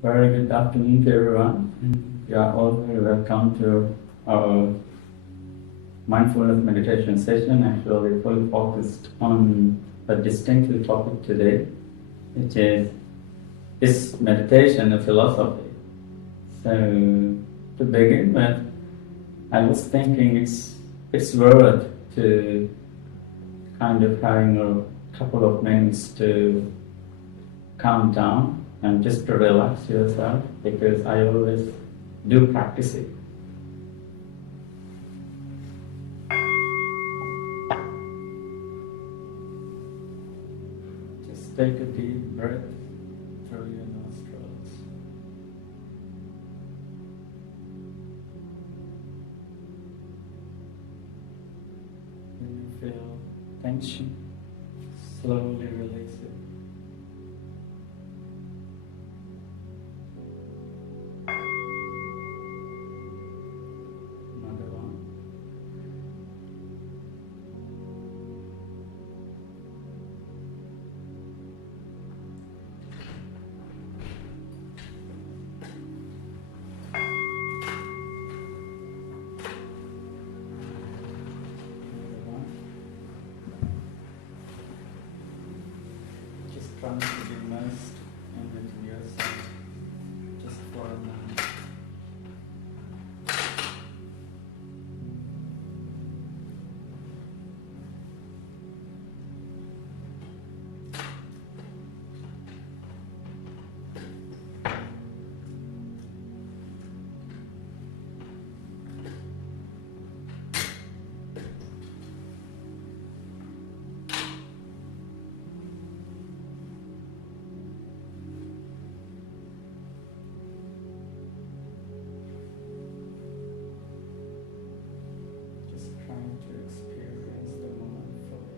Very good afternoon to everyone. You are all very welcome to our mindfulness meditation session. Actually, fully focused on a distinctive topic today, which is meditation a philosophy? So, to begin with, I was thinking it's worth to kind of having a couple of minutes to calm down and just to relax yourself, because I always do practice it. Just take a deep breath through your nostrils. When you feel tension, slowly release it. Another one. Another one. Just trying to be immersed into yourself just for a moment. Just trying to experience the moment fully.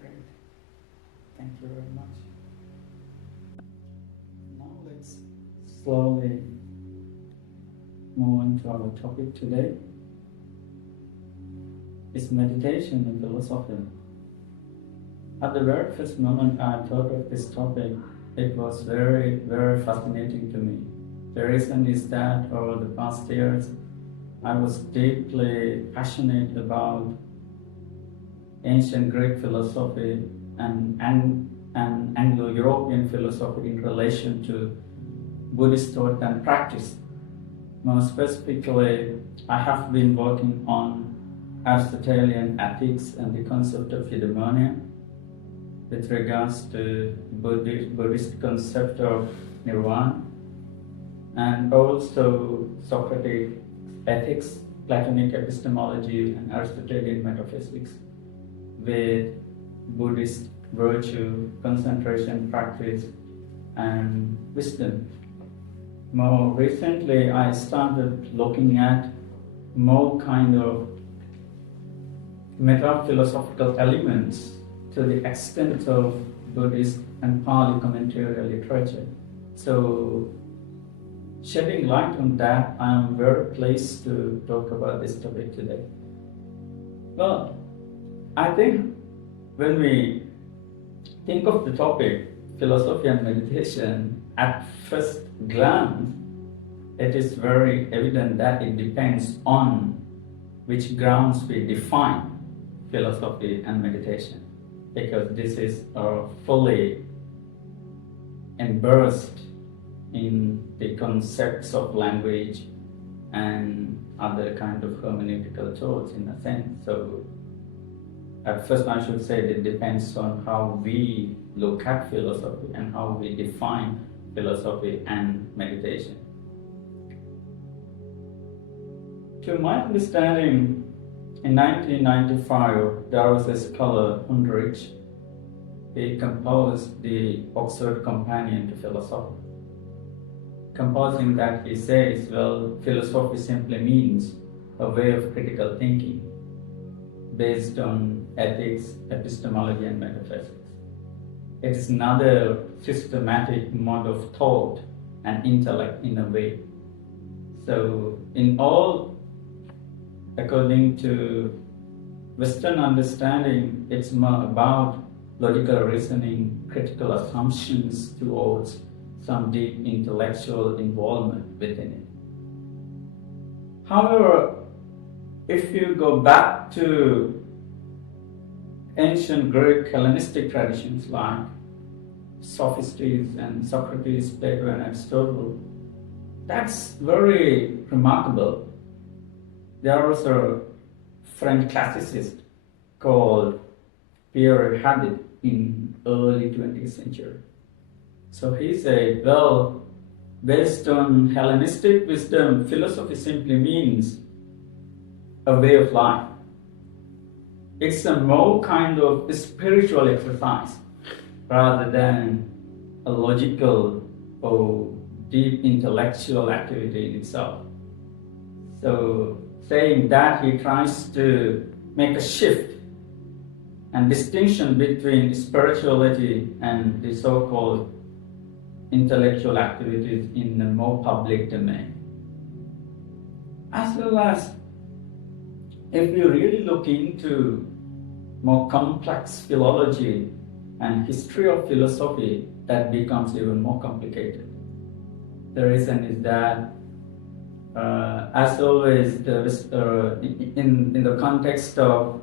Great. Thank you very much. Now let's slowly move on to our topic today. Is meditation and philosophy? At the very first moment I thought of this topic, it was very, very fascinating to me. The reason is that over the past years, I was deeply passionate about ancient Greek philosophy and Anglo-European philosophy in relation to Buddhist thought and practice. More specifically, I have been working on Aristotelian ethics and the concept of eudaimonia with regards to Buddhist concept of nirvana, and also Socratic ethics, Platonic epistemology, and Aristotelian metaphysics with Buddhist virtue, concentration, practice, and wisdom. More recently, I started looking at more kind of meta-philosophical elements to the extent of Buddhist and Pali commentary literature. So, shedding light on that, I am very pleased to talk about this topic today. Well, I think when we think of the topic, philosophy and meditation, at first glance, it is very evident that it depends on which grounds we define philosophy and meditation, because this is a fully immersed in the concepts of language and other kind of hermeneutical tools in a sense. So at first I should say that it depends on how we look at philosophy and how we define philosophy and meditation. To my understanding, in 1995 there was a scholar, Ulrich. He composed the Oxford Companion to Philosophy. Composing that, he says, well, philosophy simply means a way of critical thinking based on ethics, epistemology, and metaphysics. It is another systematic mode of thought and intellect in a way. So, in all, according to Western understanding, it's more about logical reasoning, critical assumptions towards some deep intellectual involvement within it. However, if you go back to ancient Greek Hellenistic traditions like Sophistries and Socrates, Plato and Aristotle, that's very remarkable. There was a French classicist called Pierre Hadid in early 20th century. So he said, well, based on Hellenistic wisdom, philosophy simply means a way of life. It's a more kind of spiritual exercise rather than a logical or deep intellectual activity in itself. So saying that, he tries to make a shift and distinction between spirituality and the so-called intellectual activities in the more public domain. As well as, if you really look into more complex philology and history of philosophy, that becomes even more complicated. The reason is that, as always, in the context of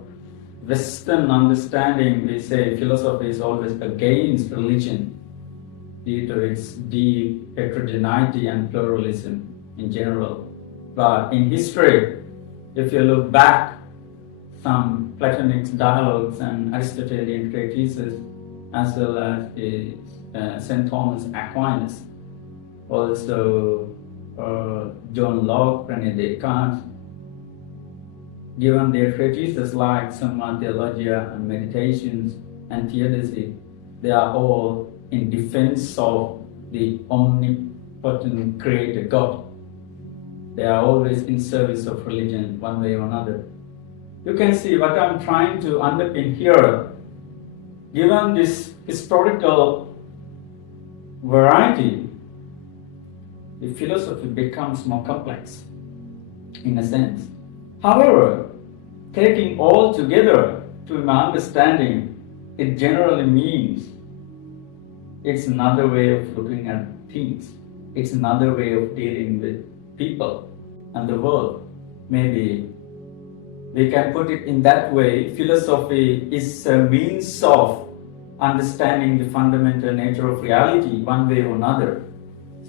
Western understanding, we say philosophy is always against religion due to its deep heterogeneity and pluralism in general. But in history, if you look back, some Platonic dialogues and Aristotelian treatises, as well as St. Thomas Aquinas, also John Locke, René Descartes, given their treatises like Summa Theologia and Meditations and Theodicy, they are all in defense of the omnipotent creator God. They are always in service of religion, one way or another. You can see what I'm trying to underpin here. Given this historical variety, the philosophy becomes more complex, in a sense. However, taking all together, to my understanding, it generally means it's another way of looking at things. It's another way of dealing with people and the world. Maybe we can put it in that way. Philosophy is a means of understanding the fundamental nature of reality one way or another.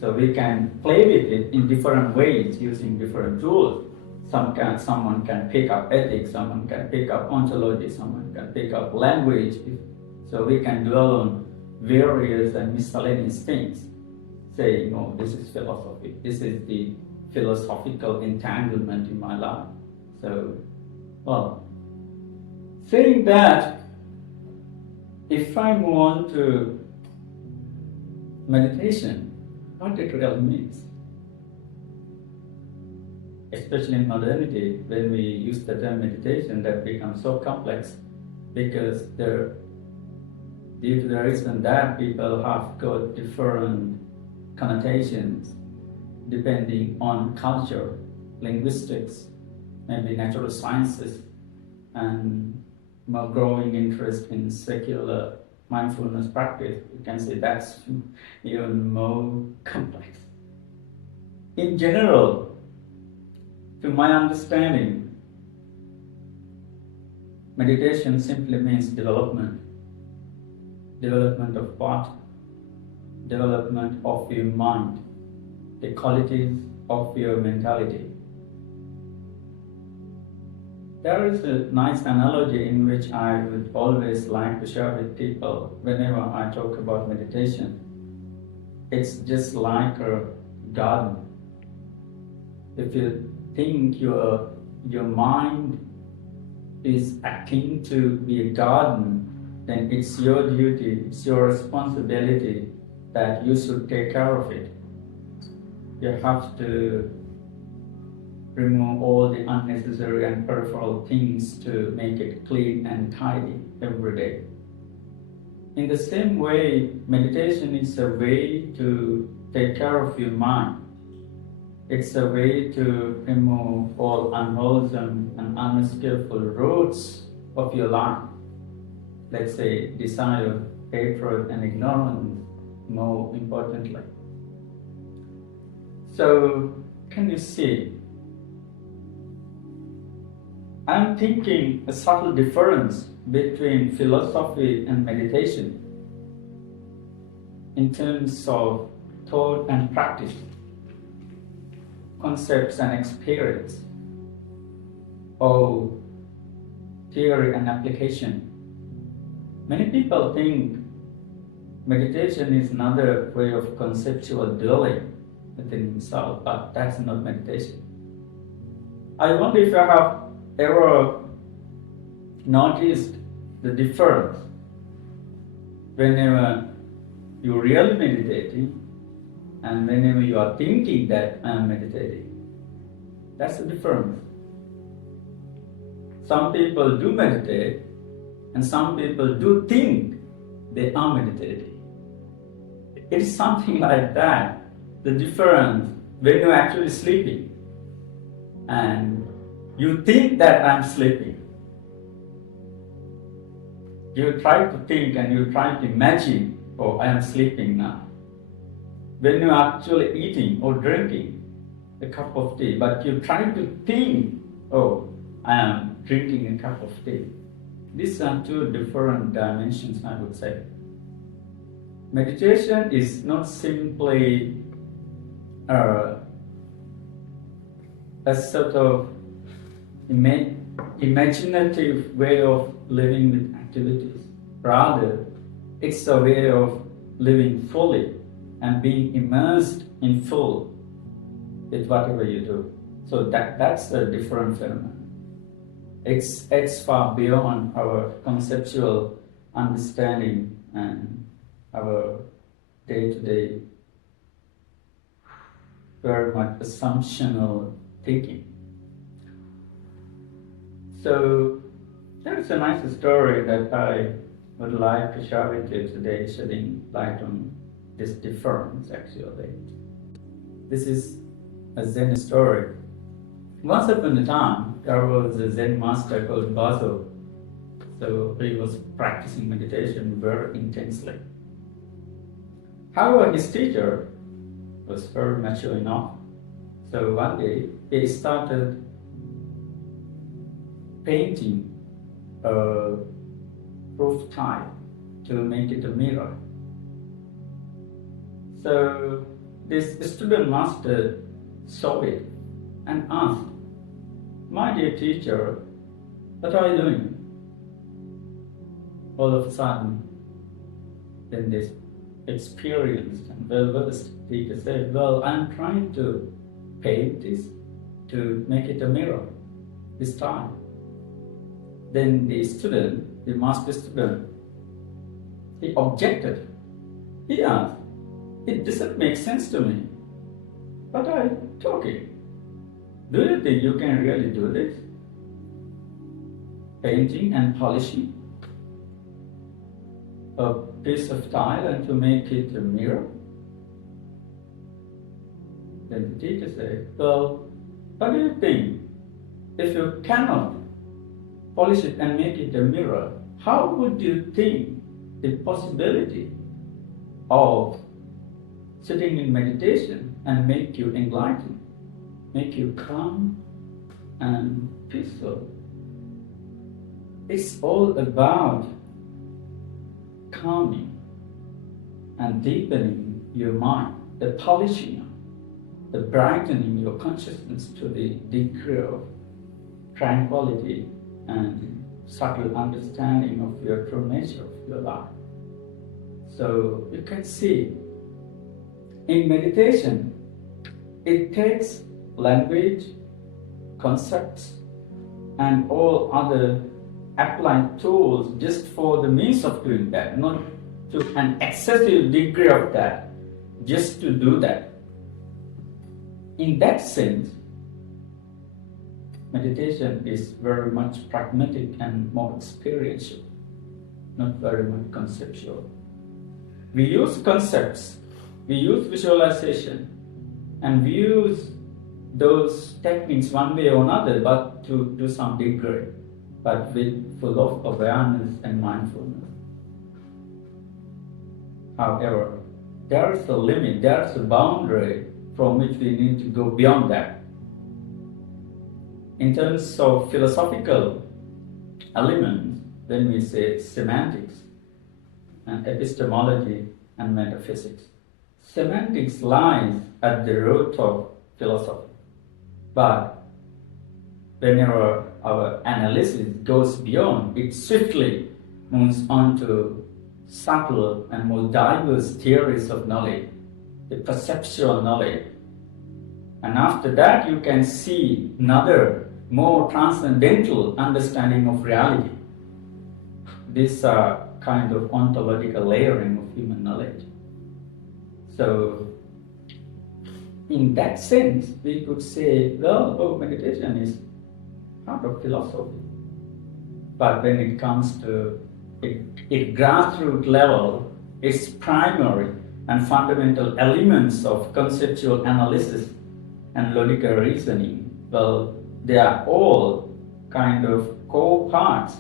So we can play with it in different ways using different tools. Someone can pick up ethics, someone can pick up ontology, someone can pick up language. So we can dwell on various and miscellaneous things, saying, oh, this is philosophy, this is the philosophical entanglement in my life. So, well, saying that, if I move on to meditation, what it really means, especially in modernity, when we use the term meditation, that becomes so complex because due to the reason that people have got different connotations depending on culture, linguistics, maybe natural sciences, and more growing interest in secular mindfulness practice. You can say that's even more complex. In general, to my understanding, meditation simply means development. Development of what? development of your mind, the qualities of your mentality. There is a nice analogy in which I would always like to share with people whenever I talk about meditation. It's just like a garden. If you think your mind is akin to be a garden, then it's your duty, it's your responsibility that you should take care of it. You have to remove all the unnecessary and peripheral things to make it clean and tidy every day. In the same way, meditation is a way to take care of your mind. It's a way to remove all unwholesome and unskillful roots of your life. Let's say desire, hatred, and ignorance, more importantly. So, can you see? I'm thinking a subtle difference between philosophy and meditation in terms of thought and practice, concepts and experience, or theory and application. Many people think meditation is another way of conceptual dwelling within himself, but that's not meditation. I wonder if you have ever noticed the difference whenever you're really meditating and whenever you are thinking that I'm meditating. That's the difference. Some people do meditate and some people do think they are meditating. It's something like that, the difference when you're actually sleeping and you think that I'm sleeping. You try to think and you try to imagine, oh, I am sleeping now. When you're actually eating or drinking a cup of tea, but you try to think, oh, I am drinking a cup of tea. These are two different dimensions, I would say. Meditation is not simply a sort of imaginative way of living with activities. Rather, it's a way of living fully and being immersed in full with whatever you do. So that's a different phenomenon. It's far beyond our conceptual understanding and our day-to-day very much assumptional thinking. So there's a nice story that I would like to share with you today, shedding light on this difference actually. This is a Zen story. Once upon a time, there was a Zen master called Baso. So he was practicing meditation very intensely. However, his teacher was very mature enough. So one day, he started painting a roof tile to make it a mirror. So this student master saw it and asked, "My dear teacher, what are you doing?" All of a sudden, then this experienced and well-versed teacher said, "Well, I'm trying to paint this to make it a mirror this time." Then the student, the master student, he objected. He asked, "It doesn't make sense to me. What are you talking? Do you think you can really do this? Painting and polishing a piece of tile and to make it a mirror?" Then the teacher said, "Well, what do you think? If you cannot polish it and make it a mirror, how would you think the possibility of sitting in meditation and make you enlightened, make you calm and peaceful?" It's all about calming and deepening your mind, the polishing, the brightening your consciousness to the degree of tranquility and subtle understanding of your true nature of your life. So you can see, in meditation, it takes language, concepts, and all other applied tools just for the means of doing that, not to an excessive degree of that, just to do that. In that sense, meditation is very much pragmatic and more experiential, not very much conceptual. We use concepts, we use visualization, and we use those techniques one way or another, but to some degree, but with full of awareness and mindfulness. However, there is a limit, there is a boundary from which we need to go beyond that. In terms of philosophical elements, when we say semantics and epistemology and metaphysics, semantics lies at the root of philosophy. But whenever our analysis goes beyond, it swiftly moves on to subtle and more diverse theories of knowledge, the perceptual knowledge. And after that, you can see another more transcendental understanding of reality. These are kind of ontological layering of human knowledge. So, in that sense, we could say, well, meditation is part of philosophy. But when it comes to its grassroots level, its primary and fundamental elements of conceptual analysis and logical reasoning, well, they are all kind of core parts,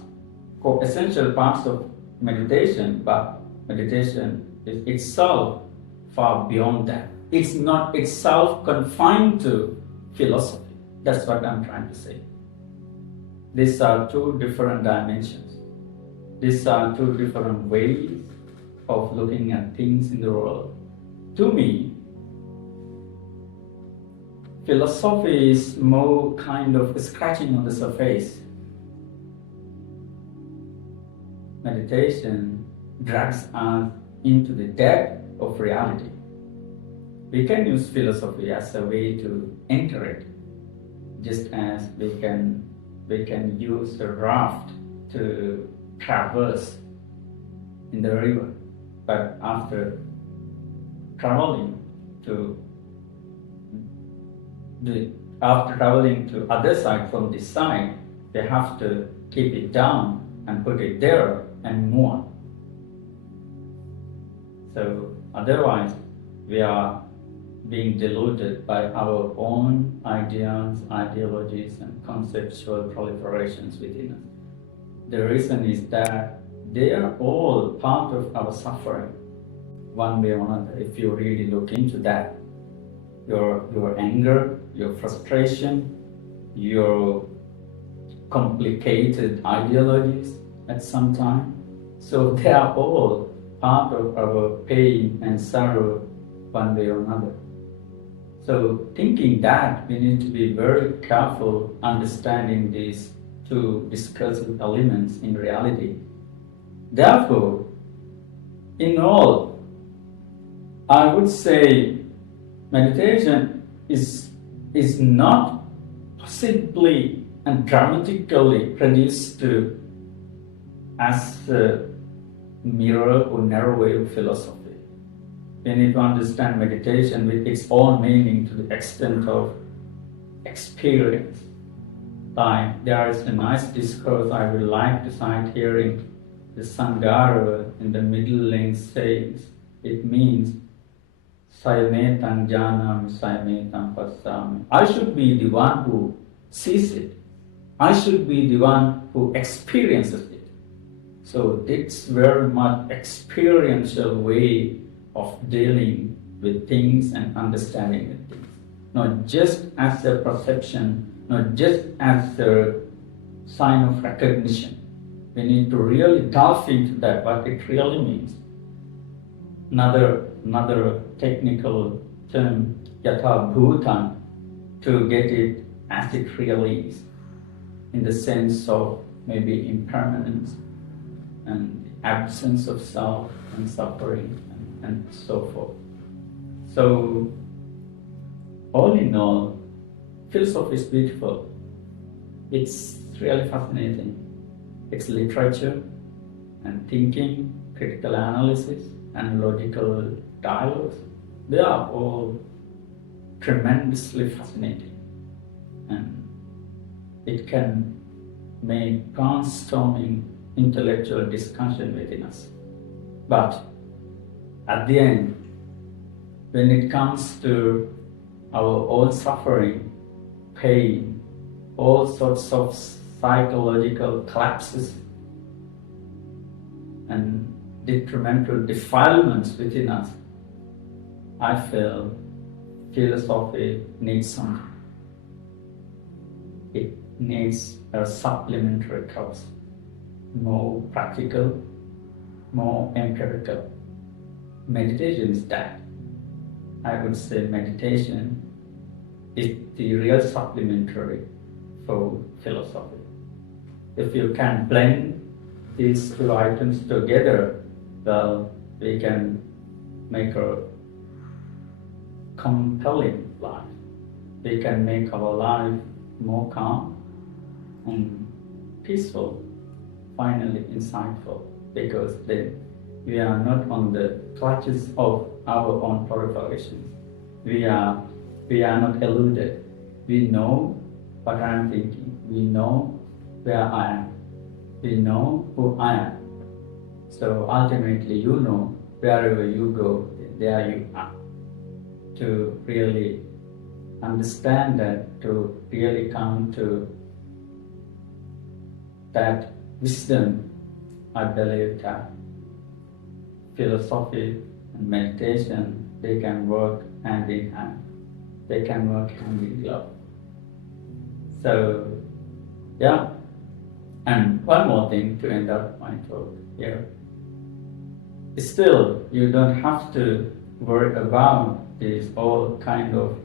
essential parts of meditation, but meditation is itself far beyond that. It's not itself confined to philosophy. That's what I'm trying to say. These are two different dimensions. These are two different ways of looking at things in the world. To me, philosophy is more kind of scratching on the surface. Meditation drags us into the depth of reality. We can use philosophy as a way to enter it, just as we can use a raft to traverse in the river. But after traveling to other side from this side, they have to keep it down and put it there and more. So otherwise, we are being deluded by our own ideas, ideologies, and conceptual proliferations within us. The reason is that they are all part of our suffering, one way or another. If you really look into that, your anger, your frustration, your complicated ideologies at some time. So they are all part of our pain and sorrow, one way or another. So thinking that, we need to be very careful understanding these two discursive elements in reality. Therefore, in all, I would say meditation is not simply and dramatically reduced to as a mirror or narrow way of philosophy. We need to understand meditation with its own meaning to the extent of experience. Like there is a nice discourse I would like to cite here in the Sangara in the middle length says, it means Sayametang janam, sayametang passami. I should be the one who sees it. I should be the one who experiences it. So it's very much experiential way of dealing with things and understanding with things. Not just as a perception, not just as a sign of recognition. We need to really delve into that, what it really means. another technical term, yatha bhutan, to get it as it really is, in the sense of maybe impermanence and the absence of self and suffering and so forth. So, all in all, philosophy is beautiful. It's really fascinating. It's literature and thinking, critical analysis, and logical dialogues. They are all tremendously fascinating. And it can make brainstorming intellectual discussion within us. But at the end, when it comes to our own suffering, pain, all sorts of psychological collapses and detrimental defilements within us, I feel philosophy needs something. It needs a supplementary course, more practical, more empirical. Meditation is that. I would say meditation is the real supplementary for philosophy. If you can blend these two items together, well, we can make a compelling life. We can make our life more calm and peaceful, finally insightful, because then we are not on the clutches of our own proliferations. We are not eluded. We know what I am thinking. We know where I am. We know who I am. So ultimately, you know, wherever you go, there you are. To really understand that, to really come to that wisdom, I believe that philosophy and meditation, they can work hand in hand. They can work hand in glove. So, yeah. And one more thing to end up my talk here. Still, you don't have to worry about these all kind of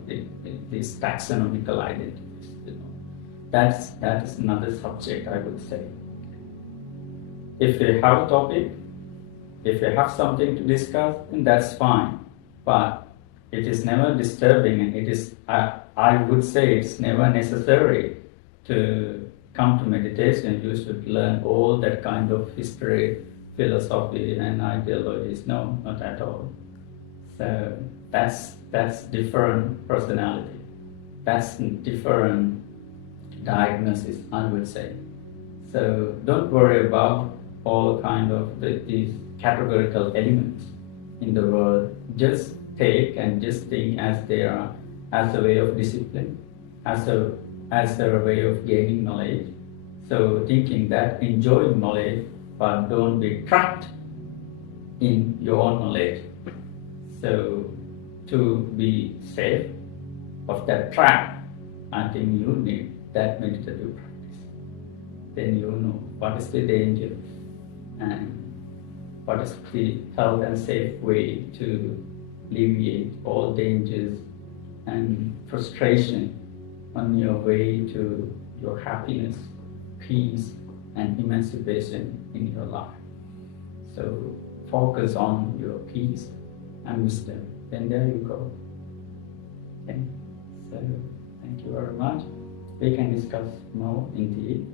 these taxonomical identities. You know. That is another subject, I would say. If you have a topic, if you have something to discuss, then that's fine. But it is never disturbing, and it is, I would say it's never necessary to come to meditation. You should learn all that kind of history, philosophy, and ideologies. No, not at all. So that's different personality. That's different diagnosis, I would say. So don't worry about all kind of these categorical elements in the world. Just take and just think as they are, as a way of discipline, as a way of gaining knowledge. So thinking that, enjoy knowledge, but don't be trapped in your own knowledge. So to be safe of that trap, I think you need that meditative practice. Then you know what is the danger and what is the health and safe way to alleviate all dangers and frustration on your way to your happiness, peace, and emancipation in your life. So focus on your peace and wisdom. Then there you go. Okay. So thank you very much. We can discuss more in detail